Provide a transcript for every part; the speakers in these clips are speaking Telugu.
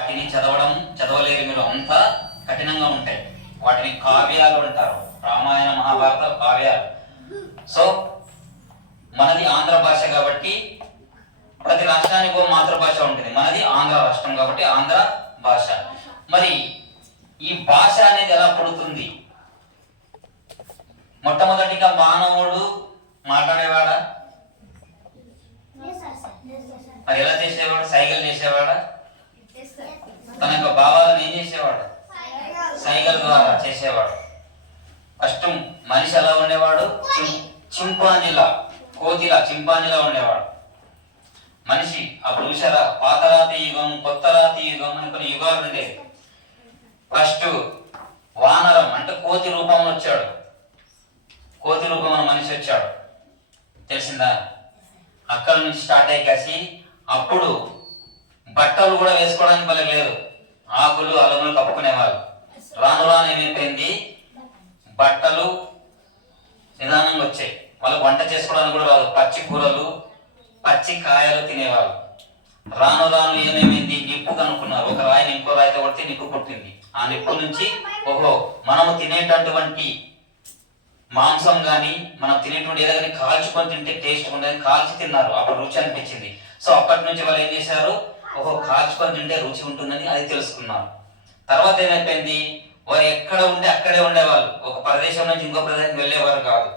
వాటిని చదవలేరు మీరు, అంత కఠినంగా ఉంటాయి. వాటిని కావ్యాలు అంటారు, రామాయణ మహాభారత కావ్యాలు. సో మనది ఆంధ్ర భాష కాబట్టి ప్రతి రాష్ట్రానికి ఒక మాతృభాష ఉంటుంది. మనది ఆంధ్ర రాష్ట్రం కాబట్టి ఆంధ్ర భాష. మరి ఈ భాష అనేది ఎలా పుడుతుంది? మొట్టమొదటిగా మానవుడు మాట్లాడేవాడా? మరి ఎలా చేసేవాడు? సైగలు చేసేవాడా? తన యొక్క భావాలను ఏం చేసేవాడు? సైగల ద్వారా చేసేవాడు. ఫస్ట్ మనిషి ఎలా ఉండేవాడు? చింపాంజీలా, కోతిలా, చింపాంజీలా ఉండేవాడు మనిషి. అప్పుడు చూసారా, పాతరాతి యుగం, కొత్త రాతి యుగం అని కొన్ని యుగాలు ఉండేవి. ఫస్ట్ వానరం అంటే కోతి రూపంలో వచ్చాడు, కోతి రూపంలో మనిషి వచ్చాడు, తెలిసిందా? అక్కడ నుంచి స్టార్ట్ అయ్యేసి అప్పుడు బట్టలు కూడా వేసుకోవడానికి పని లేదు, ఆకులు అలములు కప్పుకునేవాళ్ళు. రాను రాను ఏమైపోయింది, బట్టలు నిదానంగా వచ్చాయి. వాళ్ళకి వంట చేసుకోవడానికి కూడా రాదు, పచ్చి కూరలు పచ్చి కాయలు తినేవాళ్ళు. రాను రాను ఏమేమైంది, నిప్పు కనుక్కున్నారు. ఒక రాయిని ఇంకో రాయితో కొడితే నిప్పు పుట్టింది. ఆ నిప్పు నుంచి ఓహో మనము తినేటటువంటి మాంసం కానీ మనం తినేటువంటి ఏదైనా కాల్చుకొని తింటే టేస్ట్ ఉండేది, కాల్చి తిన్నారు, అప్పుడు రుచి అనిపించింది. సో అప్పటి నుంచి వాళ్ళు ఏం చేశారు, ఓహో కాల్చుకొని తింటే రుచి ఉంటుందని అది తెలుసుకున్నారు. తర్వాత ఏమైపోయింది, వారు ఎక్కడ ఉంటే అక్కడే ఉండేవాళ్ళు, ఒక ప్రదేశం నుంచి ఇంకో ప్రదేశం వెళ్ళేవారు కాదు.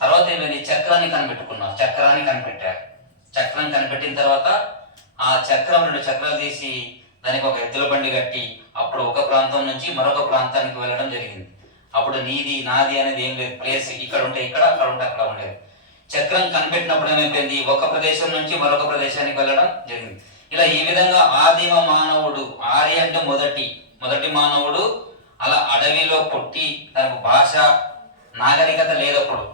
తర్వాత ఏమైంది, చక్రాన్ని కనిపెట్టుకున్నారు, చక్రాన్ని కనిపెట్టారు. చక్రం కనిపెట్టిన తర్వాత ఆ చక్రం 2 చక్రాలు తీసి దానికి ఒక ఎద్దుల బండి కట్టి అప్పుడు ఒక ప్రాంతం నుంచి మరొక ప్రాంతానికి వెళ్ళడం జరిగింది. అప్పుడు నీది నాది అనేది ఏం లేదు, ప్లేస్ ఇక్కడ ఉంటే ఇక్కడ, అక్కడ ఉంటే అక్కడ ఉండేది. చక్రం కనిపెట్టినప్పుడు ఏమైపోయింది, ఒక ప్రదేశం నుంచి మరొక ప్రదేశానికి వెళ్ళడం జరిగింది. ఇలా ఈ విధంగా ఆదిమ మానవుడు, ఆర్య అంటే మొదటి మానవుడు అలా అడవిలో పుట్టి తనకు భాష నాగరికత లేదప్పుడు.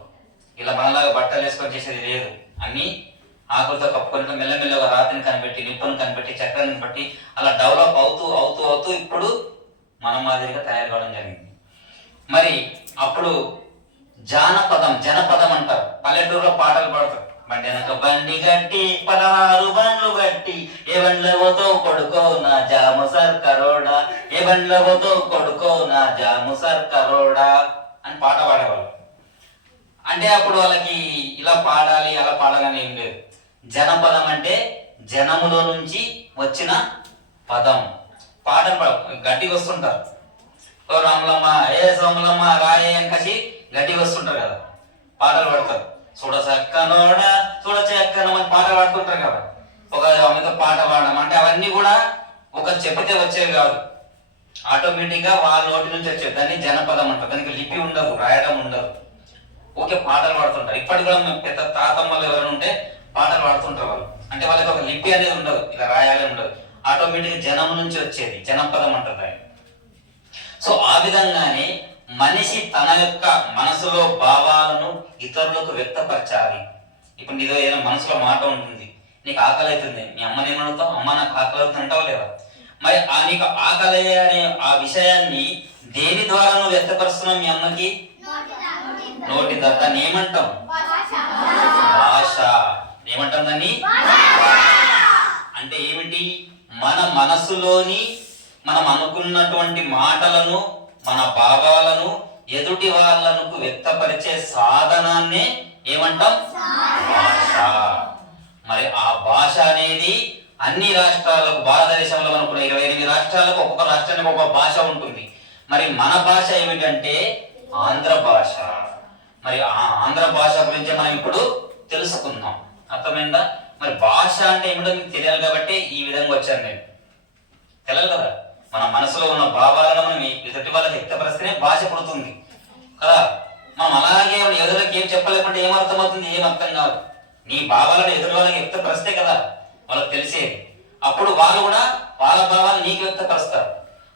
ఇలా మనలాగా బట్టలు వేసుకొని చేసేది లేదు, అన్ని ఆకులతో కప్పుకొని మెల్లమెల్లగా రాతిని కనిపెట్టి, నిప్పును కనిపెట్టి, చక్రాన్ని బట్టి అలా డెవలప్ అవుతూ అవుతూ అవుతూ ఇప్పుడు మన మాదిరిగా తయారు కావడం జరిగింది. మరి అప్పుడు జనపదం అంటారు, పల్లెటూరులో పాటలు పాడతారు. బండి వెనక బండి గట్టి 16 బండ్లు గట్టి, ఏ బండ్లవతో కొడుకో నా జాము సర్కరోడా, ఏ బండ్లవతో కొడుకో నా జాము సర్కరోడా అని పాట పాడేవాళ్ళు. అంటే అప్పుడు వాళ్ళకి ఇలా పాడాలి అలా పాడాలని ఏం లేదు. జనపదం అంటే జనములో నుంచి వచ్చిన పదం. పాటలు గట్టిగా వస్తుంటారు, ఓ రాములమ్మ ఏ సోములమ్మ రాయే అని కసి గట్టిగా వస్తుంటారు కదా, పాటలు పాడతారు. చూడ చక్కనోడా చూడ చక్కనం అని పాట పాడుతుంటారు కదా. ఒక ఆమెతో పాట పాడడం అంటే అవన్నీ కూడా ఒక చెప్పితే వచ్చేవి కాదు, ఆటోమేటిక్గా వాళ్ళ నోటి నుంచి వచ్చేది. దాన్ని జనపదం అంటారు. దానికి లిపి ఉండదు, రాయడం ఉండదు, ఓకే పాటలు పాడుతుంటారు. ఇప్పటికి కూడా పెద్ద తాతమ్మలు ఎవరైనా ఉంటే పాటలు పాడుతుంటారు వాళ్ళు. అంటే వాళ్ళకి ఒక లిపి అనేది ఉండదు, ఇలా రాయాలి ఉండదు, ఆటోమేటిక్గా జనం నుంచి వచ్చేది, జనపదం అంటారు దాన్ని. సో ఆ విధంగానే మనిషి తన యొక్క మనసులో భావాలను ఇతరులకు వ్యక్తపరచాలి. ఇప్పుడు నీదో ఏదైనా మనసులో మాట ఉంటుంది, నీకు ఆకలి అవుతుంది, మీ అమ్మని ఏమడుగుతావు, అమ్మ నాకు ఆకలి అవుతుంది అంటావు లేదా? మరి నీకు ఆకలి అనే ఆ విషయాన్ని దేని ద్వారా నువ్వు వ్యక్తపరుస్తున్నావు? మీ అమ్మకి నోటి ద్వారా. దాన్ని ఏమంటాం? భాష. ఏమంటాం దాన్ని? అంటే ఏమిటి? మన మనసులోని మనం అనుకున్నటువంటి మాటలను, మన భావాలను ఎదుటి వాళ్ళకు వ్యక్తపరిచే సాధనాన్నే ఏమంటాం? భాష. మరి ఆ భాష అనేది అన్ని రాష్ట్రాలకు, భారతదేశంలో మనకు 28 రాష్ట్రాలకు ఒక్కొక్క రాష్ట్రానికి ఒక్కొక్క భాష ఉంటుంది. మరి మన భాష ఏమిటంటే ఆంధ్ర భాష. మరి ఆ ఆంధ్ర భాష గురించి మనం ఇప్పుడు తెలుసుకుందాం. అర్థమైందా? మరి భాష అంటే ఏమిటో మీకు తెలియాలి కాబట్టి ఈ విధంగా వచ్చాను నేను. తెలియాలి కదా, మన మనసులో ఉన్న భావాలను మనం ఎదుటి వాళ్ళకి వ్యక్తపరిస్తేనే భాష పుడుతుంది కదా. మనం అలాగే ఎదురుకి ఏం చెప్పలేకుంటే ఏం అర్థమవుతుంది? ఏం అర్థం కాదు. నీ భావాలను ఎదురు వాళ్ళకి వ్యక్తపరిస్తే కదా వాళ్ళకి తెలిసేది. అప్పుడు వాళ్ళు కూడా వాళ్ళ భావాలు నీకు వ్యక్తపరుస్తారు.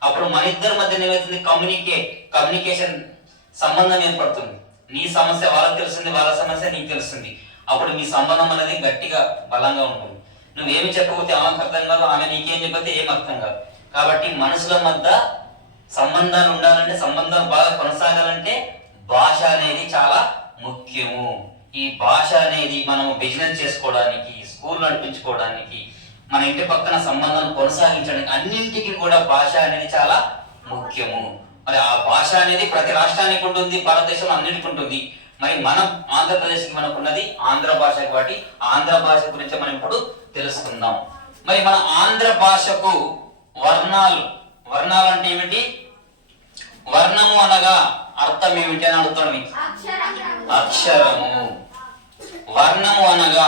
అప్పుడు మన ఇద్దరి మధ్య ఏమవుతుంది? కమ్యూనికేషన్ సంబంధం ఏర్పడుతుంది. నీ సమస్య వాళ్ళకి తెలుస్తుంది, వాళ్ళ సమస్య నీకు తెలుస్తుంది. అప్పుడు మీ సంబంధం అనేది గట్టిగా బలంగా ఉంటుంది. నువ్వేమి చెప్పకపోతే ఆమెకు అర్థం కాదు, ఆమె నీకేం చెప్పితే ఏం అర్థం కాదు. కాబట్టి మనుషుల మధ్య సంబంధాలు ఉండాలంటే, సంబంధాలు బాగా కొనసాగాలంటే భాష అనేది చాలా ముఖ్యము. ఈ భాష అనేది మనము బిజినెస్ చేసుకోవడానికి, స్కూల్ నడిపించుకోవడానికి, మన ఇంటి పక్కన సంబంధం కొనసాగించడానికి అన్నింటికి కూడా భాష అనేది చాలా ముఖ్యము. మరి ఆ భాష అనేది ప్రతి రాష్ట్రానికి ఉంటుంది, భారతదేశంలో అన్నిటికీ ఉంటుంది. మరి మనం ఆంధ్రప్రదేశ్కి మనకు ఉన్నది ఆంధ్ర భాష కాబట్టి ఆంధ్ర భాష గురించి మనం ఇప్పుడు తెలుసుకుందాం. మరి మన ఆంధ్ర భాషకు వర్ణాలు అంటే ఏమిటి? వర్ణము అనగా అర్థం ఏమిటి అని అడుగుతాను. అక్షరము. వర్ణము అనగా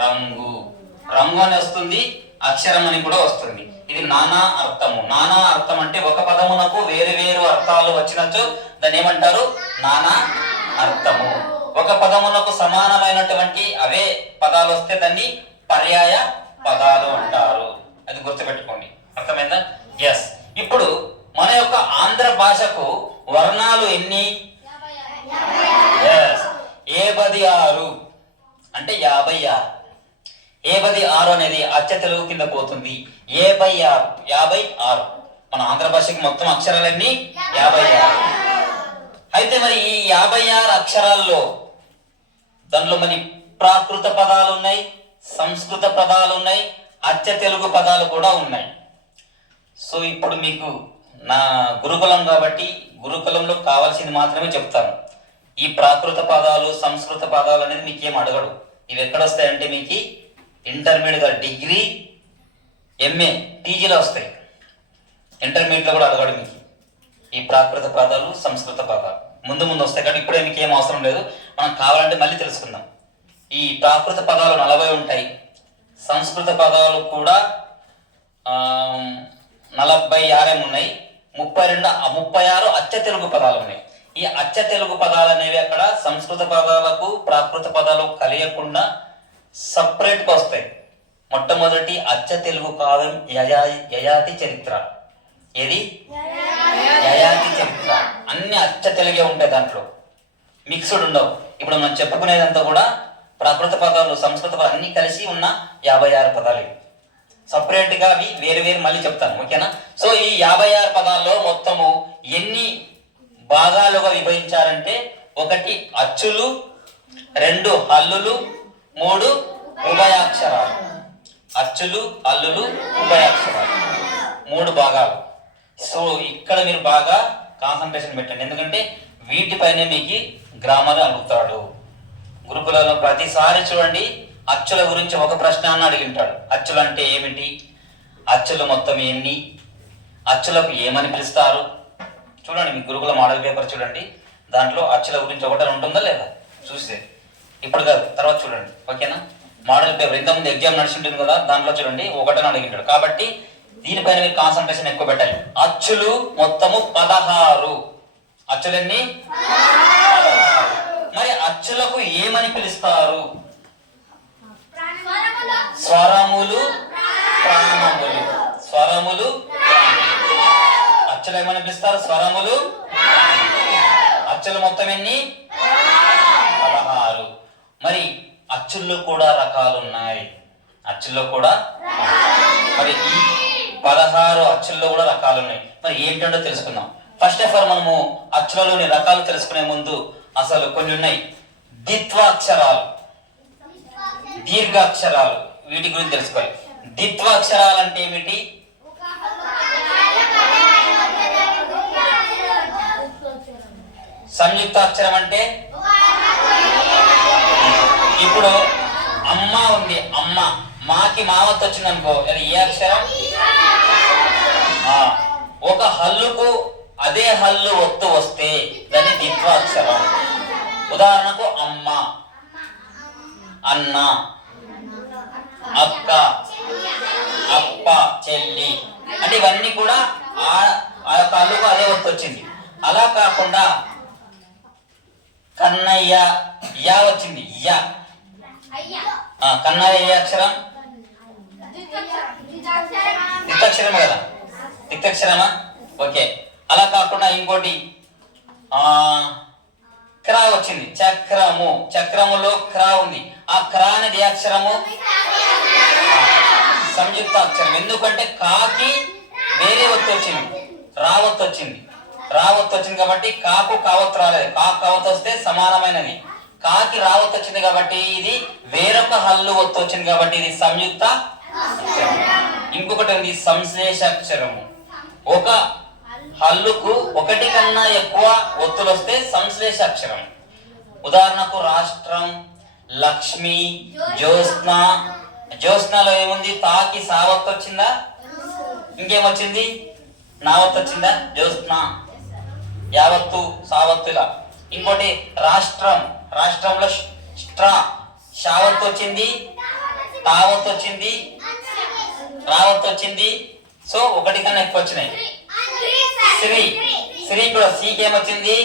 రంగు అని వస్తుంది, అక్షరం అని కూడా వస్తుంది. ఇది నానా అర్థము. నానా అర్థం అంటే ఒక పదమునకు వేరు వేరు అర్థాలు వచ్చినచ్చు దాన్ని ఏమంటారు? నానా అర్థము. ఒక పదమునకు సమానమైనటువంటి అవే పదాలు వస్తే దాన్ని పర్యాయ పదాలు అంటారు. అది గుర్తుపెట్టుకోండి. అర్థమైందా? ఎస్. ఇప్పుడు మన యొక్క ఆంధ్ర భాషకు వర్ణాలు ఎన్ని? 56 అంటే 56. 56 అనేది అచ్చ తెలుగు కింద పోతుంది. 56 మన ఆంధ్ర భాషకి మొత్తం అక్షరాలన్నీ 56. అయితే మరి ఈ 56 అక్షరాల్లో దానిలో మరి ప్రాకృత పదాలు ఉన్నాయి, సంస్కృత పదాలు ఉన్నాయి, అచ్చ తెలుగు పదాలు కూడా ఉన్నాయి. సో ఇప్పుడు మీకు నా గురుకులం కాబట్టి గురుకులంలో కావాల్సింది మాత్రమే చెప్తాను. ఈ ప్రాకృత పదాలు, సంస్కృత పదాలు అనేది మీకు ఏం అడగడు. ఇవి ఎక్కడ వస్తాయంటే మీకు ఇంటర్మీడియట్, డిగ్రీ, ఎంఏ, పీజీలో వస్తాయి. ఇంటర్మీడియట్లో కూడా అడగడు మీకు ఈ ప్రాకృత పదాలు, సంస్కృత పదాలు ముందు వస్తాయి. కాబట్టి ఇప్పుడే మీకు ఏం అవసరం లేదు. మనం కావాలంటే మళ్ళీ తెలుసుకుందాం. ఈ ప్రాకృత పదాలు 40 ఉంటాయి. సంస్కృత పదాలు కూడా 46 ఉన్నాయి. 36 అచ్చ తెలుగు పదాలు ఉన్నాయి. ఈ అచ్చ తెలుగు పదాలు అనేవి అక్కడ సంస్కృత పదాలకు ప్రాకృత పదాలు కలియకుండా సపరేట్గా వస్తాయి. మొట్టమొదటి అచ్చ తెలుగు కావ్యం యయాతి చరిత్ర. ఏది? యయాతి చరిత్ర. అన్ని అచ్చ తెలుగే ఉంటాయి, దాంట్లో మిక్స్డ్ ఉండవు. ఇప్పుడు మనం చెప్పుకునేదంతా కూడా ప్రాకృత పదాలు, సంస్కృత పదాలు అన్ని కలిసి ఉన్న 56 పదాలు. సపరేట్ గా అవి వేరు మళ్ళీ చెప్తాను, ఓకేనా? సో ఈ 56 పదాల్లో మొత్తము ఎన్ని భాగాలుగా విభజించారంటే 1 అచ్చులు, 2 హల్లులు, 3 ఉభయాక్షరాలు. అచ్చులు, హల్లులు, ఉభయాక్షరాలు 3 భాగాలు. సో ఇక్కడ మీరు బాగా కాన్సన్ట్రేషన్ పెట్టండి, ఎందుకంటే వీటిపైనే మీకు గ్రామర్ అడుగుతాడు. గురుకులలో ప్రతిసారి చూడండి అచ్చుల గురించి ఒక ప్రశ్న అన్న అడిగింటాడు. అచ్చులు అంటే ఏమిటి? అచ్చులు మొత్తం ఎన్ని? అచ్చులకు ఏమని పిలుస్తారు? చూడండి మీ గురుకుల మోడల్ పేపర్ చూడండి, దాంట్లో అచ్చుల గురించి ఒకటి ఉంటుందా లేదా చూస్తే. ఇప్పుడు కాదు, తర్వాత చూడండి, ఓకేనా? మోడల్ పేపర్ ఇంతకుముందు ఎగ్జామ్ నడిచి ఉంటుంది కదా, దాంట్లో చూడండి ఒకటని అడిగింటాడు. కాబట్టి దీనిపైన మీరు కాన్సన్ట్రేషన్ ఎక్కువ పెట్టాలి. అచ్చులు మొత్తము 16. అచ్చులన్నీ 16. మరి అచ్చులకు ఏమని పిలుస్తారు? స్వరములు, ప్రాణములు. స్వరములు, అచ్చులు ఏమని పిలుస్తారు? స్వరములు. అచ్చులు మొత్తం ఎన్ని? 16. మరి అచ్చుల్లో కూడా రకాలు ఉన్నాయి. అచ్చుల్లో కూడా మరి ఈ 16 అచ్చుల్లో కూడా రకాలు ఉన్నాయి. మరి ఏంటంటో తెలుసుకుందాం. ఫస్ట్ ఆఫ్ ఆల్ మనము అచ్చులలోని రకాలు తెలుసుకునే ముందు అసలు కొన్ని ఉన్నాయి. ద్విత్వాక్షరాలు, దీర్ఘాక్షరాలు, వీటి గురించి తెలుసుకోవాలి. ద్విత్వాక్షరాలు అంటే ఏమిటి? సంయుక్తాక్షరం అంటే ఇప్పుడు అమ్మ ఉంది, అమ్మ, మాకి మావత్ వచ్చింది అనుకో, అది ఏ అక్షరం? ఒక హల్లుకు అదే హల్లు ఒత్తు వస్తే దాన్ని ద్విత్వాక్షరం. ఉదాహరణకు అమ్మ, అన్న, అక్క, అప్ప, చెల్లి అంటే ఇవన్నీ కూడా ఆ యొక్క హల్లుకు అదే ఒత్తు వచ్చింది. అలా కాకుండా కన్నయ్య, యా వచ్చింది, యా. కన్నయ్య ఏ అక్షరం? ద్విత్వాక్షరమే కదా, ద్విత్వాక్షరమా? ఓకే. అలా కాకుండా ఇంకోటి క్రా వచ్చింది, చక్రము. చక్రములో క్రా ఉంది. ఆ క్రా అనేది ఏ అక్షరము? సంయుక్త అక్షరం. ఎందుకంటే కాకి వేరే ఒత్తు వచ్చింది, రావత్తు వచ్చింది. రావత్తు వచ్చింది కాబట్టి కాకు కావత్తు రాలేదు. కాకు కావత్తు వస్తే సమానమైనది. కాకి రావత్తు వచ్చింది కాబట్టి ఇది వేరొక హల్లు ఒత్తు వచ్చింది కాబట్టి ఇది సంయుక్త ఇంకొకటి ఉంది సంశ్లేషాక్షరము. ఒక హల్లుకు ఒకటి కన్నా ఎక్కువ ఒత్తులు వస్తే సంశ్లేషాక్షరం. ఉదాహరణకు రాష్ట్రం, లక్ష్మి, జ్యోత్స్న. జ్యోత్స్నలో ఏముంది? తాకి సావత్తు వచ్చిందా? ఇంకేమొచ్చింది? నావత్తు వచ్చిందా? జ్యోత్స్న యావత్తు సావత్తులా. ఇంకోటి రాష్ట్రం, రాష్ట్రంలో స్ట్రా షావత్తు వచ్చింది, తావత్తు వచ్చింది, రావత్తు వచ్చింది. సో ఒకటి కన్నా ఎక్కువ వచ్చినాయి. శ్రీ, శ్రీ కూడా సీకి ఏమొచ్చింది?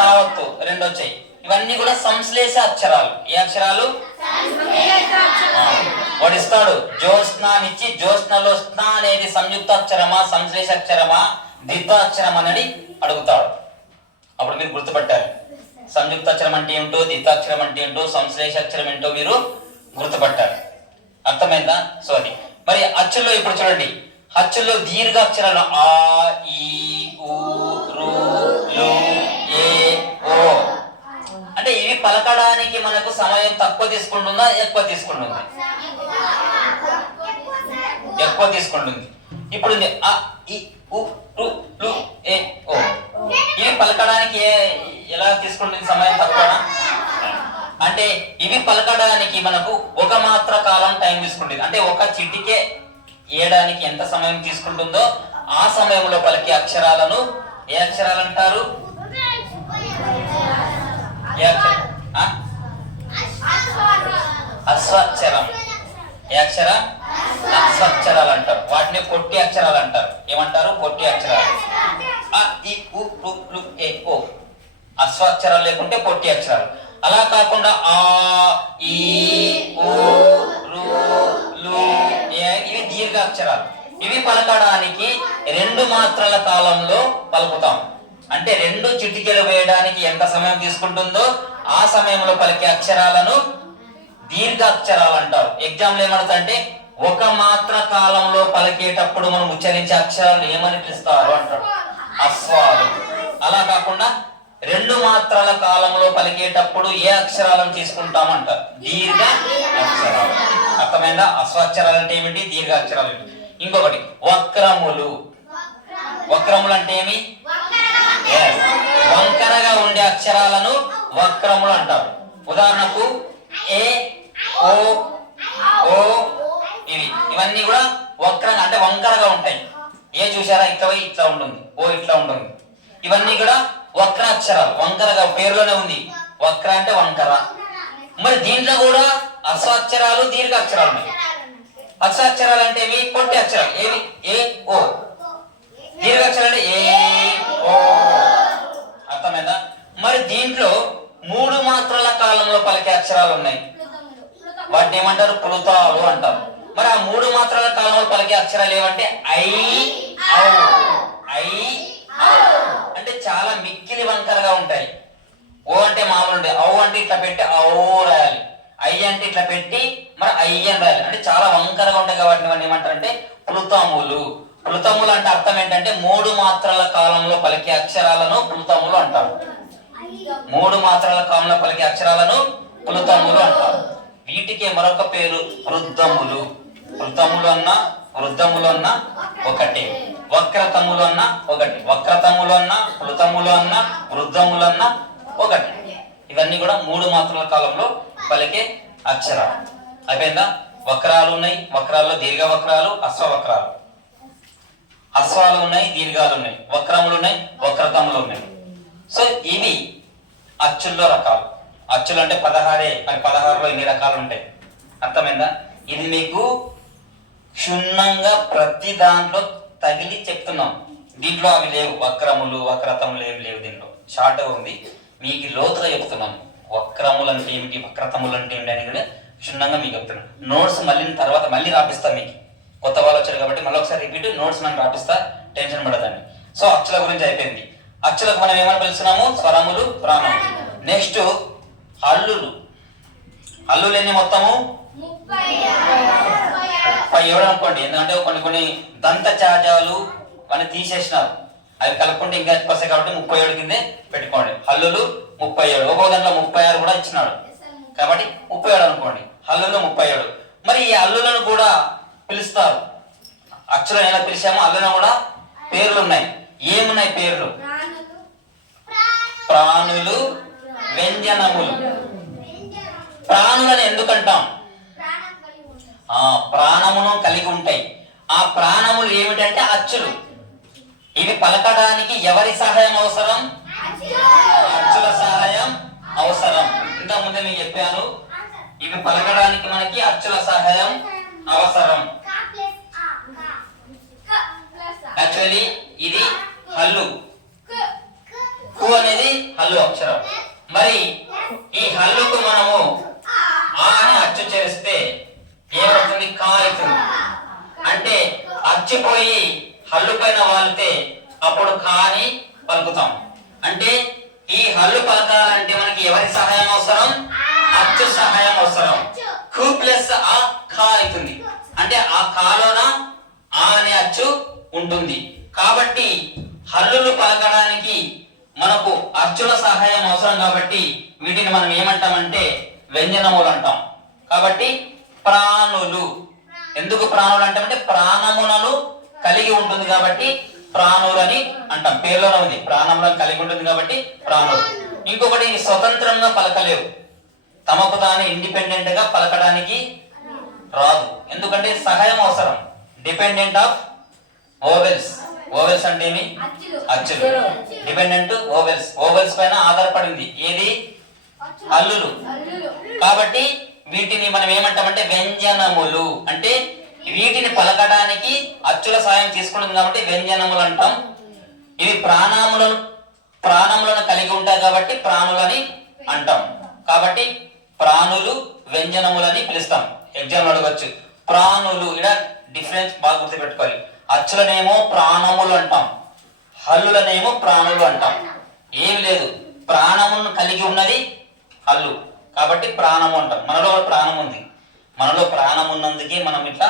తావత్తు, రెండు వచ్చాయి. ఇవన్నీ కూడా సంశ్లేష అక్షరాలు. ఏ అక్షరాలు? వాడు ఇస్తాడు జ్యోత్స్నానిచ్చి, జ్యోత్స్నలో స్న అనేది సంయుక్త అక్షరమా, సంశ్లేష అక్షరమా, ద్వితాక్షరం అనేది అడుగుతాడు. అప్పుడు మీరు గుర్తుపట్టారు సంయుక్త అక్షరం అంటే ఏంటో, ద్వితాక్షరం అంటే ఏంటో, సంశ్లేష అక్షరం ఏంటో మీరు గుర్తుపట్టారు. అర్థమైందా? సో అది. మరి అచ్చుల్లో ఇప్పుడు చూడండి, అచ్చుల్లో దీర్ఘాక్షరాలు ఆ, ఈ, ఊ, రు, లు, ఏ, ఓ. అంటే ఇవి పలకడానికి మనకు సమయం తక్కువ తీసుకుంటుందా, ఎక్కువ తీసుకుంటుందా? ఎక్కువ తీసుకుంటుంది. ఇప్పుడు అ, ఇ, ఉ, రు, లు, ఏ, ఓ. ఇవి పలకడానికి ఎలా తీసుకుంటుంది? సమయం తక్కువనా? అంటే ఇవి పలకడానికి మనకు ఒక మాత్ర కాలం టైం తీసుకుంటుంది. అంటే ఒక చిటికే ఏయడానికి ఎంత సమయం తీసుకుంటుందో ఆ సమయంలో పలికే అక్షరాలను ఏ అక్షరాలు అంటారు? అస్వాక్షరం. ఏ అక్షరం? అస్వాక్షరాలు అంటారు. వాటిని పొట్టి అక్షరాలు అంటారు. ఏమంటారు? పొట్టి అక్షరాలు. అ, ఇ, ఉ, రు, లు, ఏ, ఓ. అస్వాక్షరాలు లేకుంటే పొట్టి అక్షరాలు. అలా కాకుండా ఆ, ఈ, ఊ, రు, లు, ఏ, ఇవి దీర్ఘాక్షరాలు. ఇవి పలకడానికి 2 మాత్రల కాలంలో పలుకుతాం. అంటే 2 చిటికెలు వేయడానికి ఎంత సమయం తీసుకుంటుందో ఆ సమయంలో పలికే అక్షరాలను దీర్ఘాక్షరాలు అంటారు. ఎగ్జామ్లో ఏమడుతుందంటే ఒక మాత్ర కాలంలో పలికేటప్పుడు మనం ఉచ్చరించే అక్షరాలు ఏమని పిలుస్తారు అంటారు? అస్వాలు. అలా కాకుండా 2 మాత్రల కాలంలో పలికేటప్పుడు ఏ అక్షరాలను తీసుకుంటామంటారు? దీర్ఘ అక్షరాలు. అర్థమైందా? అస్వాక్షరాలు అంటే ఏమిటి, దీర్ఘాక్షరాలు ఏమిటి? ఇంకొకటి వక్రములు. వక్రములు అంటే ఏమి? వంకరగా ఉండే అక్షరాలను వక్రములు అంటారు. ఉదాహరణకు ఏ, ఓ, ఓ, ఇవన్నీ కూడా వక్రంగా అంటే వంకరగా ఉంటాయి. ఏ చూసారా? ఇట్లా ఇట్లా ఉంటుంది, ఓ ఇట్లా ఉంటుంది. ఇవన్నీ కూడా వక్ర అక్షరాలు. వంకరగా పేరులోనే ఉంది, వక్ర అంటే వంకర. మరి దీంట్లో కూడా అస్వాక్షరాలు, దీర్ఘ అక్షరాలు ఉన్నాయి. అస్వాక్షరాలు అంటే ఏవి? పొట్టి అక్షరాలు. ఏవి? ఏ, ఓ. దీర్ఘాక్షరాలు ఏ, ఓ. అర్థమైందా? మరి దీంట్లో 3 మాత్రల కాలంలో పలికే అక్షరాలు ఉన్నాయి. వాటిని ఏమంటారు? ప్లుతాలు అంటారు. మరి ఆ 3 మాత్రల కాలంలో పలికే అక్షరాలు ఏమంటే ఐ, ఔ. ఐ, ఔ అంటే చాలా మిక్కిలి వంకరగా ఉంటాయి. ఓ అంటే మామూలు ఉంటాయి. ఔ అంటే ఇట్లా పెట్టి ఔ రాయాలి. ఐ అంటే ఇట్లా పెట్టి మరి అయ్యని రాయాలి. అంటే చాలా వంకరగా ఉంటాయి కాబట్టి వాటిని ఏమంటారంటే ప్లుతములు. ప్లుతములు అంటే అర్థం ఏంటంటే 3 మాత్రల కాలంలో పలికే అక్షరాలను ప్లుతములు అంటారు. 3 మాత్రల కాలంలో పలికే అక్షరాలను ప్లుతములు అంటారు. వీటికి మరొక పేరు వృద్ధములు. వృద్ధములు అన్నా వృద్ధములు అన్నా ఒకటే. వక్రతములు అన్నా ఒకటి. వక్రతములు అన్నా ప్లుతములు అన్నా వృద్ధములు అన్నా ఒకటి. ఇవన్నీ కూడా 3 మాత్రల కాలంలో పలికే అక్షరాలు. అయిపోయిందా? వక్రాలు ఉన్నాయి. వక్రాల్లో దీర్ఘ వక్రాలు, అశ్వ వక్రాలు. అశ్వాలు ఉన్నాయి, దీర్ఘాలు ఉన్నాయి. వక్రములు ఉన్నాయి, వక్రతములు ఉన్నాయి. సో ఇవి అచ్చుల్లో రకాలు. అచ్చులు అంటే 16. మరి 16లో ఎన్ని రకాలు ఉంటాయి? అర్థమైందా? ఇది మీకు క్షుణ్ణంగా ప్రతి దాంట్లో తగిలి చెప్తున్నాం. దీంట్లో అవి లేవు, వక్రములు వక్రతములు ఏమి లేవు. దీంట్లో షార్ట్గా ఉంది. మీకు లోతుగా చెప్తున్నాను. వక్రములు అంటే ఏమిటి, వక్రతములు అంటే ఏమిటి అని కూడా క్షుణ్ణంగా మీకు చెప్తున్నాను. నోట్స్ తర్వాత మళ్ళీ రాపిస్తా. మీకు కొత్త వాళ్ళు వచ్చారు కాబట్టి మళ్ళీ ఒకసారి రిపీట్ నోట్స్ మనం రాపిస్తా, టెన్షన్ పడదండి. సో అచ్చుల గురించి అయిపోయింది. అచ్చులకు మనం ఏమని పిలుస్తున్నాము? స్వరములు, ప్రాణములు. నెక్స్ట్ హల్లులు. హల్లులు ఎన్ని మొత్తము? 37 అనుకోండి. ఎందుకంటే కొన్ని దంత చాజాలు అని తీసేసినారు. అవి కలుపుకుంటే ఇంకా ఎక్కువ వస్తాయి కాబట్టి 37 కిందే పెట్టుకోండి. హల్లులు 37. ఒక్కో దాంట్లో 36 కూడా ఇచ్చినాడు కాబట్టి 37 అనుకోండి. హల్లులు 37. మరి ఈ హల్లులను కూడా పిలుస్తారు. అచ్చులను ఎలా పిలిచామో హల్లులను కూడా పేర్లు ఉన్నాయి. ఏమున్నాయి పేర్లు? ప్రాణులు, వ్యంజనములు. ప్రాణులను ఎందుకంటాం? ప్రాణమును కలిగి ఉంటాయి. ఆ ప్రాణములు ఏమిటంటే అచ్చులు. ఇవి పలకడానికి ఎవరి సహాయం అవసరం? అచ్చుల సహాయం అవసరం. ఇంత ముందే నేను చెప్పాను, ఇవి పలకడానికి మనకి అచ్చుల సహాయం అవసరం. యాక్చువల్లీ ఇది హల్లు. కు అనేది హల్లు అక్షరం. మరి ఈ హల్లుకు మనము ఆ అని అచ్చు చేస్తే ఏమవుతుంది? కా అవుతుంది. అంటే అచ్చిపోయి హల్లు పైన వాలితే అప్పుడు కా అని పలుకుతాం. అంటే ఈ హల్లు పలకాలంటే మనకి ఎవరి సహాయం అవసరం? అచ్చు సహాయం అవసరం. కు ప్లస్ ఆ ఖా అవుతుంది. అంటే ఆ ఖాలోన ఆ అనే అచ్చు ఉంటుంది. కాబట్టి హల్లులు పలకడానికి మనకు అచ్చుల సహాయం అవసరం. కాబట్టి వీటిని మనం ఏమంటామంటే వ్యంజనములు అంటాం. కాబట్టి ప్రాణులు. ఎందుకు ప్రాణులు అంటామంటే ప్రాణములను కలిగి ఉంటుంది కాబట్టి ప్రాణులని అంటాం. పేర్లోనే ఉంది, ప్రాణములను కలిగి ఉంటుంది కాబట్టి ప్రాణులు. ఇంకొకటి స్వతంత్రంగా పలకలేవు. తమకు తాను ఇండిపెండెంట్ గా పలకడానికి రాదు. ఎందుకంటే సహాయం అవసరం. Dependent of vowels. ఓవెల్స్ అంటే ఏమి? అచ్చులు. Dependent vowels. ఓవెల్స్ పైన ఆధారపడింది ఏది? హల్లులు. కాబట్టి వీటిని మనం ఏమంటామంటే వ్యంజనములు. అంటే వీటిని పలకడానికి అచ్చుల సాయం తీసుకుంటుంది కాబట్టి వ్యంజనములు అంటాం. ఇవి ప్రాణములను కలిగి ఉంటాయి కాబట్టి ప్రాణులని అంటాం. కాబట్టి ప్రాణులు వ్యంజనములని పిలుస్తాం. ఎగ్జామ్ అడగచ్చు, ప్రాణులు. ఇక్కడ డిఫరెన్స్ బాగా గుర్తుపెట్టుకోవాలి. అచ్చులనేమో ప్రాణములు అంటాం, హల్లులనేమో ప్రాణులు అంటాం. ఏమి లేదు, ప్రాణమును కలిగి ఉన్నది హల్లు కాబట్టి ప్రాణము అంటాం. మనలో ప్రాణం ఉంది. మనలో ప్రాణం ఉన్నందుకే మనం ఇట్లా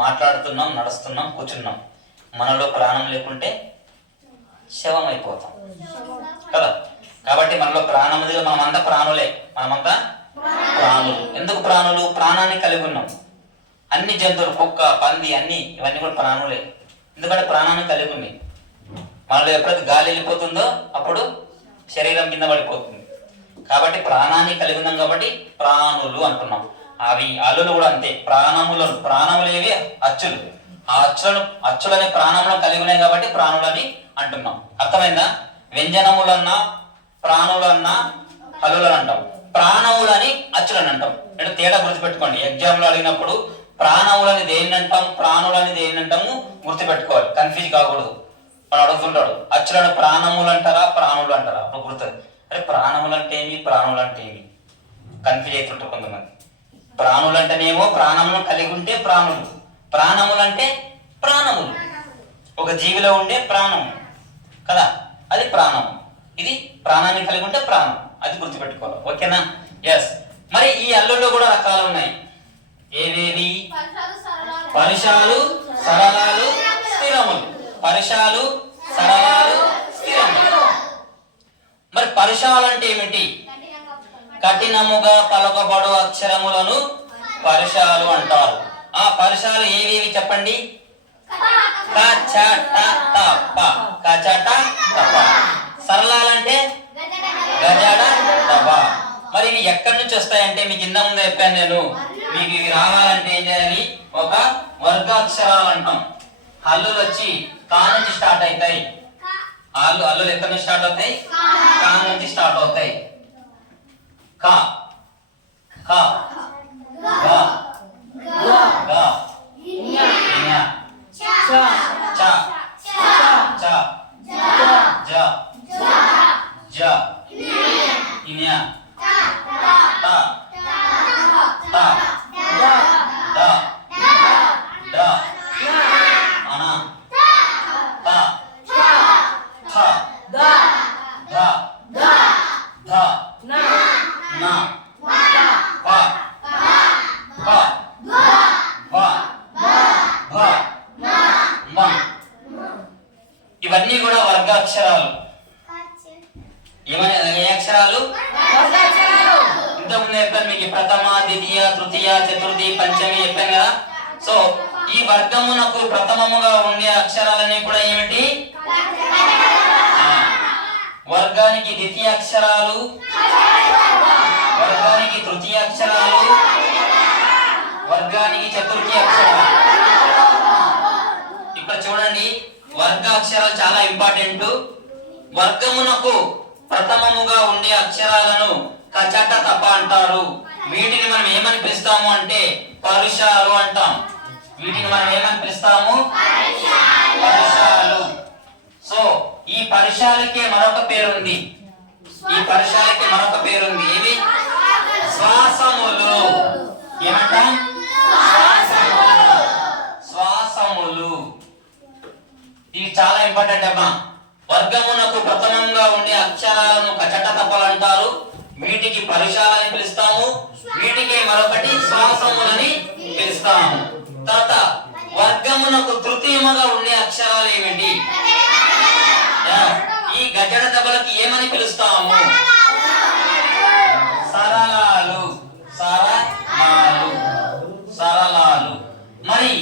మాట్లాడుతున్నాం, నడుస్తున్నాం, కూర్చున్నాం. మనలో ప్రాణం లేకుంటే శవం అయిపోతాం కదా. కాబట్టి మనలో ప్రాణం ఉంది. మనమంతా ప్రాణులే. మనమంతా ప్రాణులు. ఎందుకు ప్రాణులు? ప్రాణాన్ని కలిగి ఉన్నాం. అన్ని జంతువులు, కుక్క, పంది, అన్ని ఇవన్నీ కూడా ప్రాణులే. ఎందుకంటే ప్రాణాన్ని కలిగి ఉన్నాయి. మనలో ఎప్పుడైతే గాలి వెళ్ళిపోతుందో అప్పుడు శరీరం కింద పడిపోతుంది. కాబట్టి ప్రాణాన్ని కలిగి ఉన్నాం కాబట్టి ప్రాణులు అంటున్నాం. అవి హల్లులు కూడా అంతే. ప్రాణములేవి అచ్చులు. ఆ అచ్చులని ప్రాణములను కలిగి ఉన్నాయి కాబట్టి ప్రాణులని అంటున్నాం. అర్థమైందా? వ్యంజనములన్నా ప్రాణులన్నా హల్లులని అంటాం. ప్రాణములని అచ్చులని అంటాం. అంటే తేడా గుర్తుపెట్టుకోండి. ఎగ్జామ్ లో అడిగినప్పుడు ప్రాణములని దేన్ని అంటాం, ప్రాణులని దేన్ని అంటాము గుర్తుపెట్టుకోవాలి. కన్ఫ్యూజ్ కాకూడదు. మనం అడుగుతుంటాడు, అచ్చులను ప్రాణములు అంటారా ప్రాణులు అంటారా? అప్పుడు గుర్తుంది. అరే ప్రాణములు అంటే ఏమి, ప్రాణులు అంటే ఏమి కన్ఫ్యూజ్ అవుతుంటారు కొంతమంది. ప్రాణులు అంటేనేమో ప్రాణములను కలిగి ఉంటే ప్రాణులు, ప్రాణములంటే ప్రాణములు. ఒక జీవిలో ఉండే ప్రాణం కదా, అది ప్రాణం. ఇది ప్రాణాన్ని కలిగి ఉంటే ప్రాణం. అది గుర్తుపెట్టుకోవాలి. ఓకేనా? ఎస్. మరి ఈ హల్లుల్లో కూడా రకాలు ఉన్నాయి. ఏవేవి? పరుషాలు, సరళాలు, స్థిరములు. పరుషాలు, సరళాలు, స్థిరములు. మరి పరుషాలు అంటే ఏమిటి? కఠినముగా పలకబడు అక్షరములను పరుషాలు అంటారు. ఆ పరుషాలు ఏవేవి చెప్పండి? సరళాలంటే గజడ, దబ. మరి ఇవి ఎక్కడి నుంచి వస్తాయంటే మీకు ఇంత ముందు చెప్పాను నేను. మీకు ఇవి రావాలంటే ఏం చేయాలి? ఒక వర్గాక్షరాలు అంటాం. హల్లులు వచ్చి కా నుంచి స్టార్ట్ అవుతాయి. హల్లులు ఎక్కడి నుంచి స్టార్ట్ అవుతాయి? కా నుంచి స్టార్ట్ అవుతాయి. కా, కా, గా, గా, ఇన, చ, చ, జ, జ, ఇన, ట, ట, ద, డ, అన, త, థ, ద, ధ, న, ప, ప, భ, భ, మ. ఇవన్నీ కూడా వర్గాక్షరాలు. ఏ అక్షరాలు? ఇంత ఇంతకుముందు చెప్పాను మీకు ప్రథమ, ద్వితీయ, తృతీయ, చతుర్థి, పంచమి చెప్పాను కదా. సో ఈ వర్గమునకు ప్రథమముగా ఉండే అక్షరాలన్నీ కూడా ఏమిటి? వర్గానికి ద్వితీయ అక్షరాలు, వర్గానికి తృతీయ అక్షరాలు, వర్గానికి చతుర్థి అక్షరాలు. ఇక్కడ చూడండి, వర్గ అక్షరాలు చాలా ఇంపార్టెంట్. వర్గమునకు ప్రథమముగా ఉండే అక్షరాలను కచట తప అంటారు. వీటిని మనం ఏమని పిలుస్తాము అంటే పరుషాలు అంటాం. వీటిని మనం ఏమని పిలుస్తాము? పరుషాలు. సో ఈ పరుషాలకే మరొక పేరుంది. ఈ పరుషాలకి మరొక పేరుంది. ఏది? శ్వాసములు. ఏమంటాం? శ్వాసములు. ఇవి చాలా ఇంపార్టెంట్ అమ్మా. వర్గమునకు ప్రథమంగా ఉండే అక్షరాలను కచట తపలు అంటారు. వీటికి పరుషాలని పిలుస్తాము. వీటికి మరొకటి శ్వాసములని పిలుస్తాము. తర్వాత వర్గమునకు తృతీయముగా ఉండే అక్షరాలు ఏమిటి? ఈ గజడ దెబ్బలకి ఏమని పిలుస్తాము? సరళాలు. సరళాలు. సరళాలు. మరి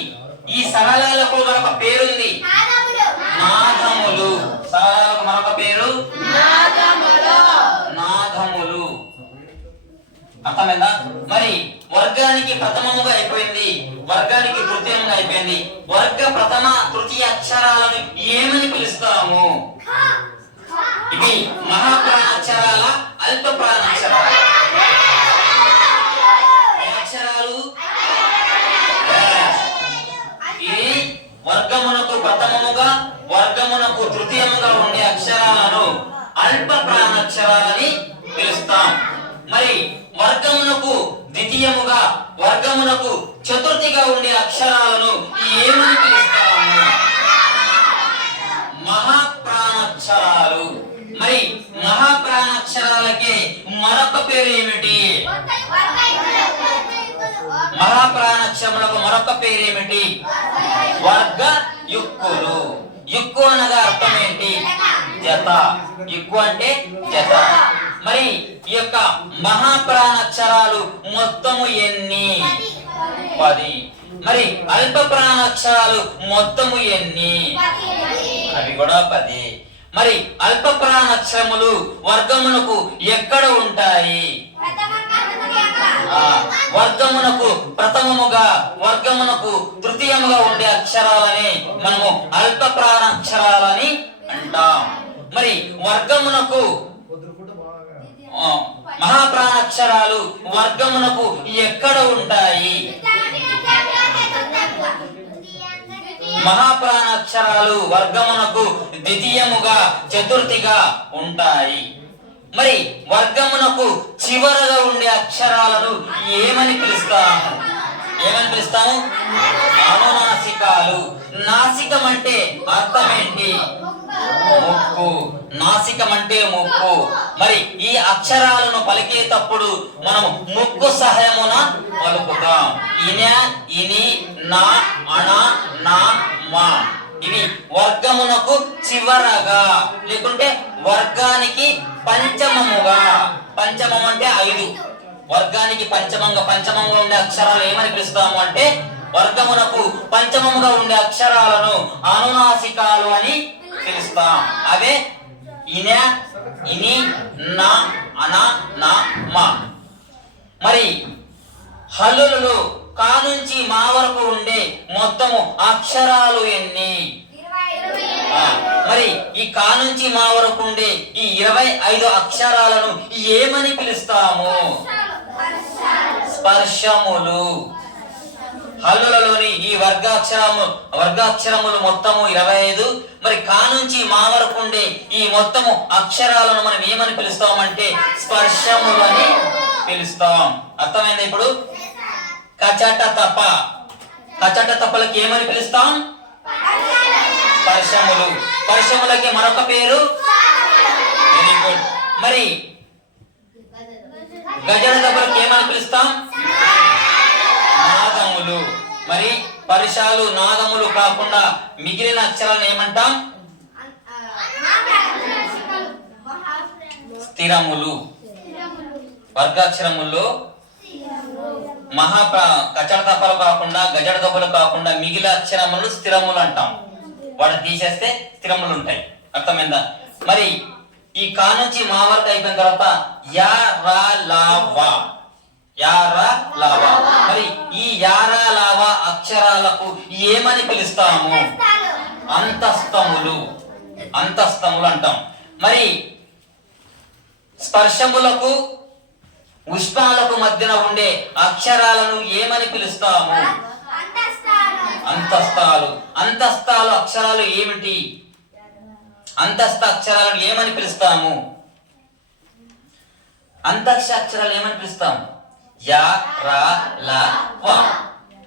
ఈ సరళాలకు మరొక పేరుంది, నాదములు. సరళాలకు మరొక పేరు నాదములు. అర్థమైందా? మరి వర్గానికి ప్రథమముగా అయిపోయింది, వర్గానికి తృతీయంగా అయిపోయింది. వర్గ ప్రథమ తృతీయ అక్షరాలను ఏమని పిలుస్తాము? ఇవి మహాప్రాణాక్షరాల, అల్ప ప్రాణాక్షరాల అక్షరాలు. ఇది వర్గమునకు ప్రథమముగా, వర్గమునకు తృతీయముగా ఉండే అక్షరాలను అల్ప ప్రాణాక్షరాలని పిలుస్తాం. మరి వర్గమునకు ద్వితీయముగా, వర్గమునకు చతుర్థిగా ఉండే అక్షరాలను ఏమని పిలుస్తాము? మహాప్రాణాక్షరాలు. మరి మహాప్రాణాక్షరాలకి మరొక పేరు ఏమిటి? మహాప్రాణాక్షరములకు మరొక పేరు ఏమిటి? వర్గ యుక్కులు. యుక్కు అనగా అర్థం ఏంటి? జత. యుక్కు అంటే జత. మరి ఈ యొక్క మహాప్రాణాక్షరాలు మొత్తము ఎన్ని? 10. మరి అల్ప ప్రాణాక్షరాలు మొత్తము ఎన్ని? అవి కూడా 10. మరి అల్ప ప్రాణాక్షరములు వర్గమునకు ఎక్కడ ఉంటాయి? వర్గమునకు ప్రథమముగా, వర్గమునకు తృతీయముగా ఉండే అక్షరాలని మనము అల్ప ప్రాణాక్షరాలని అంటాం. మరి వర్గమునకు మహాప్రాణాక్షరాలు వర్గమునకు ఎక్కడ ఉంటాయి? మహాప్రాణాక్షరాలు వర్గమునకు ద్వితీయముగా, చతుర్థిగా ఉంటాయి. మరి వర్గమునకు చివరగా ఉండే అక్షరాలను ఏమని పిలుస్తాము? ఏమని పిలుస్తాము? అనునాసికాలు. నాసికం అంటే అర్థం ఏంటి? ముక్కు. నాసికం అంటే ముక్కు. మరి ఈ అక్షరాలను పలికేటప్పుడు మనం ముక్కు సహాయమున పలుకుతాం. ఇన, ఇని, నా, అణ, నా, మా. ఇవి వర్గమునకు చివరగా, లేకుంటే వర్గానికి పంచమముగా. పంచమం అంటే 5. వర్గానికి పంచమంగా ఉండే అక్షరాలు ఏమని పిలుస్తాము అంటే వర్గమునకు పంచమముగా ఉండే అక్షరాలను అనునాసికాలు అని పిలుస్తాం. అవే ఇన, ఇని, నా, అన, నా, మా. మరి హల్లులలో కా నుంచి మా వరకు ఉండే మొత్తము అక్షరాలు ఎన్ని? మరి ఈ కా నుంచి మా వరకు ఉండే ఈ 25 అక్షరాలను ఏమని పిలుస్తాము? స్పర్శములు. హల్లులలోని ఈ వర్గాక్షరములు మొత్తము 25. మరి కా నుంచి మా వరకు ఉండే ఈ మొత్తము అక్షరాలను మనం ఏమని పిలుస్తామంటే స్పర్శములు అని పిలుస్తాం. అర్థమైంది ఇప్పుడు? కచట తప. కచట తపలకి ఏమని పిలుస్తాం? స్పర్శములు. స్పర్శములకి మరొక పేరు? Very good. మరి గజడ దెబ్బలకి ఏమని పిలుస్తాం? నాదములు. మరి పరుషాలు, నాదములు కాకుండా మిగిలిన అక్షరాలను ఏమంటాం? స్థిరములు. వర్గాక్షరముల్లో కచడ తప్పలు కాకుండా గజడ దెబ్బలు కాకుండా మిగిలిన అక్షరములు స్థిరములు అంటాం. వాటిని తీసేస్తే స్థిరములు ఉంటాయి. అర్థమైందా? మరి ఈ కా నుంచి మా వరకు అయిపోయిన తర్వాత యా రా లా వా, యా రా లా వా. మరి ఈ యా రా లా వా అక్షరాలకు ఏమని పిలుస్తాము? అంతస్తములు, అంతస్తములు అంటాం. మరి స్పర్శములకు ఉష్ణాలకు మధ్యన ఉండే అక్షరాలను ఏమని పిలుస్తాము? అంతస్తాలు. అంతస్తాలు అక్షరాలు ఏమిటి? అంతస్థ అక్షరాలను ఏమని పిలుస్తాము? అంతక్ష అక్షరాలు ఏమని పిలుస్తాము? యా రా లా వా.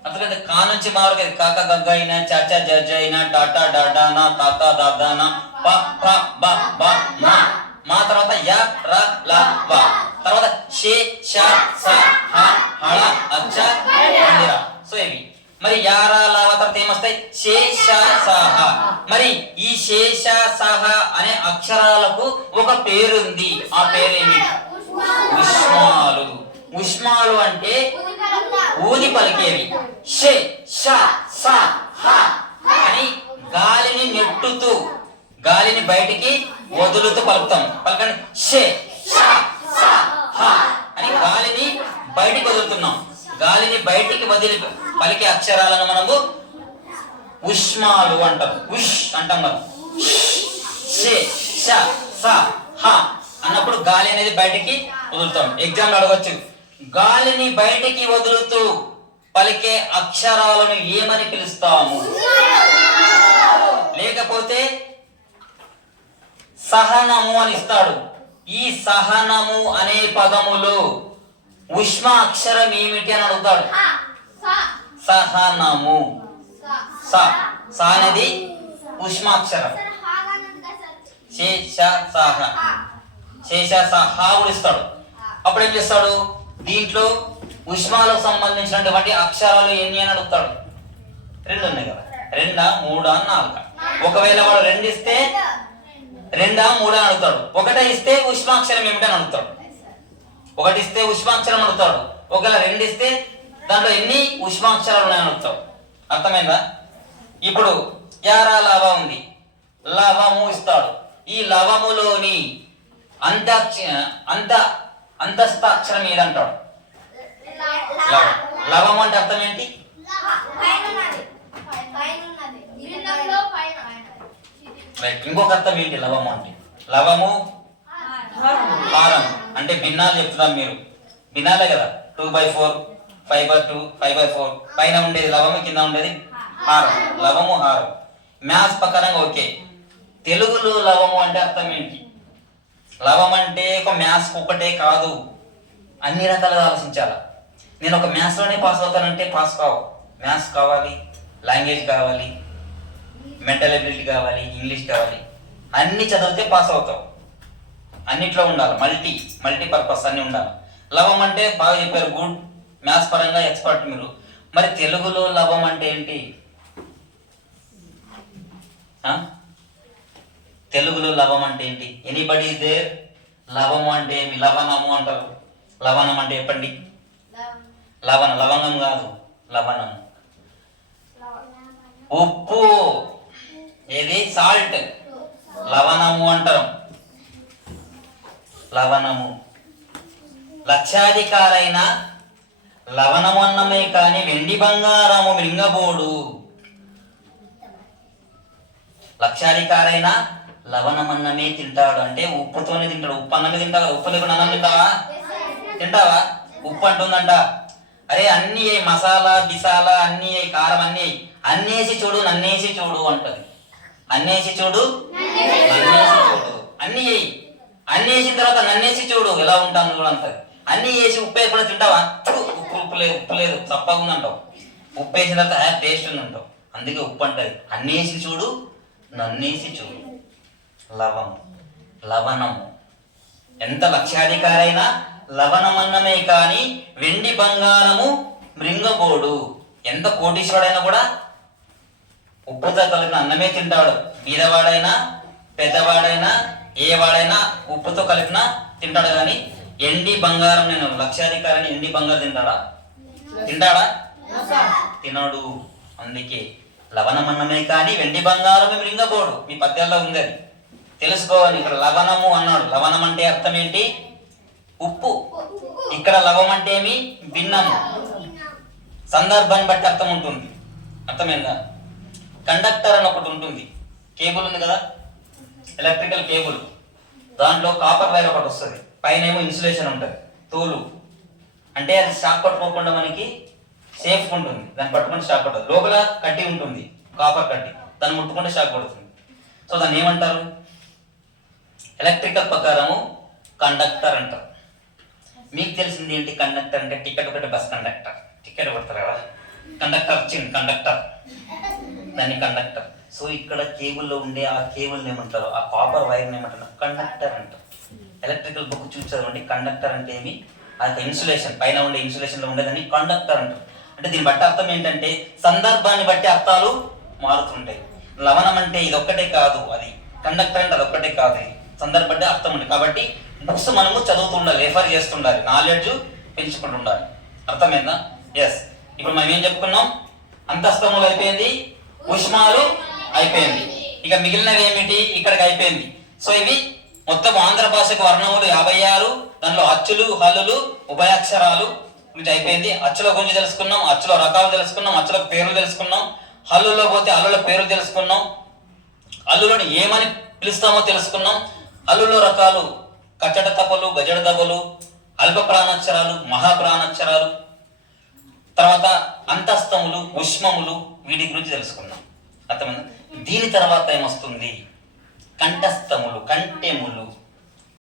అందుకంటే కా నుంచి మా వరకు కాక గగ్గ అయినా చాచా జడ్జ అయినా టాటా డాడానా తాత దాదానా ప ప బ బ మా. మా తర్వాత యా రా లా వా. తర్వాత షే ష స హ హళ అచ్చ మందిరా. సో ఇవి మరి యా రా లా వా తర్వాత ఏమొస్తాయి? షే ష స హ. మరి ఈ షే ష స హ అనే అక్షరాలకు ఒక పేరుంది. ఆ పేరేమి? ఉష్మాలు. ఉష్మాలు అంటే ఊది పలికేవి. షే ష స హ అని గాలిని నెట్టుతూ గాలిని బయటికి వదులుతూ పలుకుతాం. పలకండి. షే ష స హ అని గాలిని బయటికి వదులుతున్నాం. గాలిని బయటికి వదిలి పలికే అక్షరాలను మనము ఉష్మాలు అంటాం. ఉష్ అంటాం మనం. షే ష స హ అన్నప్పుడు గాలి అనేది బయటికి వదులుతాం. ఎగ్జామ్ అడగొచ్చు, గాలిని బయటికి వదులుతూ పలికే అక్షరాలను ఏమని పిలుస్తాము? లేకపోతే సహనము అని ఇస్తాడు. ఈ సహనము అనే పదములో ఉష్మ అక్షరం ఏమిటి అని అడుగుతాడు. సహనము. స అనేది ఉష్మాక్షరం. శేష సహ, శేష సహ ఇస్తాడు. అప్పుడు ఏం చేస్తాడు? దీంట్లో ఉష్మాలకు సంబంధించినటువంటి అక్షరాలు ఎన్ని అని అడుగుతాడు. 2 ఉన్నాయి కదా, 2, 3, 4. ఒకవేళ వాడు 2 ఇస్తే 2, 3 అని అడుగుతాడు. 1 ఇస్తే ఉష్మాక్షరం ఏమిటని అడుగుతాడు. 1 ఇస్తే ఉష్మాక్షరం అడుగుతాడు. ఒకవేళ 2 ఇస్తే దాంట్లో ఎన్ని ఉష్మాక్షరాలు ఉన్నాయని అడుగుతాడు. అర్థమైందా? ఇప్పుడు యారా లవ ఉంది, లవము ఇస్తాడు. ఈ లవములోని అంతస్థ అక్షరం ఏదంటాడు? లవము అంటే అర్థం ఏంటి? ఇంకొక అర్థం ఏంటి లవము అంటే? లవము హారం అంటే భిన్నాలు చెప్తున్నాం. మీరు భిన్నాలే కదా. 2/4, 5/2, 5/4. పైన ఉండేది లవము, కింద ఉండేది హారం. లవము హారం. మ్యాథ్స్ ప్రకారంగా ఓకే. తెలుగులో లవము అంటే అర్థం ఏంటి? లవం అంటే ఒక మ్యాథ్స్ ఒకటే కాదు, అన్ని రకాలుగా ఆలోచించాలి. నేను ఒక మ్యాథ్స్లోనే పాస్ అవుతానంటే పాస్ కావు. మ్యాథ్స్ కావాలి, లాంగ్వేజ్ కావాలి, మెంటల్ ఎబిలిటీ కావాలి, ఇంగ్లీష్ కావాలి. అన్ని చదివితే పాస్ అవుతావు. అన్నిట్లో ఉండాలి. మల్టీ పర్పస్ అన్ని ఉండాలి. లవం అంటే బాగా చెప్పారు, గుడ్. మ్యాథ్స్ పరంగా ఎక్స్పర్ట్ మీరు. మరి తెలుగులో లవం అంటే ఏంటి? తెలుగులో లవం అంటే ఏంటి? Anybody there? లవము అంటే ఏమి? లవణము అంటారు. లవణం అంటే చెప్పండి. లవంగం కాదు, లవణం. ఉప్పు ఏది? సాల్ట్. లవణము అంటారు. లవణము. లక్షాధికారైన లవణము అన్నమే కాని వెండి బంగారము మృంగబోడు. లక్షాధికారైన లవణమన్నమే తింటాడు అంటే ఉప్పుతోనే తింటాడు. ఉప్పు అన్నమే తింటావా? ఉప్పు లేకుండా అన్నం తింటావా? తింటావా? ఉప్పు అంటుందంట. అరే అన్ని మసాలా బిసాలా అన్ని కారం అన్ని వేసి చూడు, నన్నేసి చూడు అంటది. అన్నేసి చూడు, నన్నేసి చూడు. అన్ని వేసిన తర్వాత నన్నేసి చూడు ఎలా ఉంటాను కూడా అంటది. అన్ని వేసి ఉప్పు వేయకుండా తింటావా? ఉప్పు లేదు చప్పగా ఉందంటావు. ఉప్పు వేసిన తర్వాత టేస్ట్ ఉంది అంటావు. అందుకే ఉప్పు అంటది. అన్నేసి చూడు, నన్నేసి చూడు. లవణము. ఎంత లక్షాధికారైనా లవణమన్నమే కాని వెండి బంగారము మృంగబోడు. ఎంత కోటీశ్వరుడైనా కూడా ఉప్పుతో కలిపిన అన్నమే తింటాడు. బీదవాడైనా పెద్దవాడైనా ఏ వాడైనా ఉప్పుతో కలిపిన తింటాడు. కానీ ఎండి బంగారం నేను లక్షాధికారిని ఎండి బంగారం తింటాడా? తినడు. అందుకే లవణమన్నమే కానీ వెండి బంగారమే మృంగబోడు. మీ పద్యాల్లో ఉంది అది తెలుసుకోవాలి. ఇక్కడ లవణము అన్నాడు. లవణం అంటే అర్థం ఏంటి? ఉప్పు. ఇక్కడ లవం అంటే ఏమి? భిన్నము. సందర్భాన్ని బట్టి అర్థం ఉంటుంది. అర్థమైందా? కండక్టర్ అని ఒకటి ఉంటుంది. కేబుల్ ఉంది కదా, ఎలక్ట్రికల్ కేబుల్. దాంట్లో కాపర్ వైర్ ఒకటి వస్తుంది, పైన ఏమో ఇన్సులేషన్ ఉంటుంది, తోలు. అంటే అది షాక్ పట్టుకోకుండా మనకి సేఫ్ ఉంటుంది. దాన్ని పట్టుకుంటే షాక్ పడుతుంది. లోపల కడ్డీ ఉంటుంది, కాపర్ కడ్డీ, దాన్ని ముట్టుకుంటే షాక్ పడుతుంది. సో దాన్ని ఏమంటారు? ఎలక్ట్రికల్ ప్రకారము కండక్టర్ అంటారు. మీకు తెలిసింది ఏంటి? కండక్టర్ అంటే టికెట్ ఒకటి, బస్ కండక్టర్ టికెట్ కొడతారు కదా, కండక్టర్ వచ్చింది కండక్టర్, దాన్ని కండక్టర్. సో ఇక్కడ కేబుల్లో ఉండే ఆ కేబుల్ని ఏమంటారు? ఆ కాపర్ వైర్ని ఏమంటారు? కండక్టర్ అంటారు. ఎలక్ట్రికల్ బుక్ చూసి చదవండి. కండక్టర్ అంటే ఏమి? ఆ ఇన్సులేషన్, పైన ఉండే ఇన్సులేషన్లో ఉండేదాన్ని కండక్టర్ అంటారు. అంటే దీన్ని బట్టి అర్థం ఏంటంటే సందర్భాన్ని బట్టి అర్థాలు మారుతుంటాయి. లవణం అంటే ఇది ఒక్కటే కాదు, అది కండక్టర్ అంటే అది ఒక్కటే కాదు, ఇది సందర్భం అర్థం ఉంది. కాబట్టి బుక్స్ మనము చదువుతుండాలి, రెఫర్ చేస్తుండాలి, నాలెడ్జ్ పెంచుకుంటుండాలి. అర్థమైందా? ఎస్. ఇప్పుడు మనం ఏం చెప్పుకున్నాం? అంతస్తములు అయిపోయింది, ఉష్మాలు అయిపోయింది. ఇక మిగిలినవి ఏమిటి? ఇక్కడికి అయిపోయింది. సో ఇవి మొత్తం ఆంధ్ర భాషకు వర్ణములు 56, దానిలో అచ్చులు, హల్లులు, ఉభయాక్షరాలు గురించి అయిపోయింది. అచ్చుల గురించి తెలుసుకున్నాం, అచ్చుల రకాలు తెలుసుకున్నాం, అచ్చులకు పేర్లు తెలుసుకున్నాం. హల్లుల్లో పోతే హల్లుల పేర్లు తెలుసుకున్నాం, హల్లులను ఏమని పిలుస్తామో తెలుసుకున్నాం. హల్లులో రకాలు కచ్చట తపలు, గజడ దబలు, అల్ప ప్రాణాక్షరాలు, మహాప్రాణాక్షరాలు, తర్వాత అంతస్తములు, ఉష్మములు, వీటి గురించి తెలుసుకున్నాం. అర్థమైందా? దీని తర్వాత ఏమొస్తుంది? కంఠస్థములు, కంఠెములు.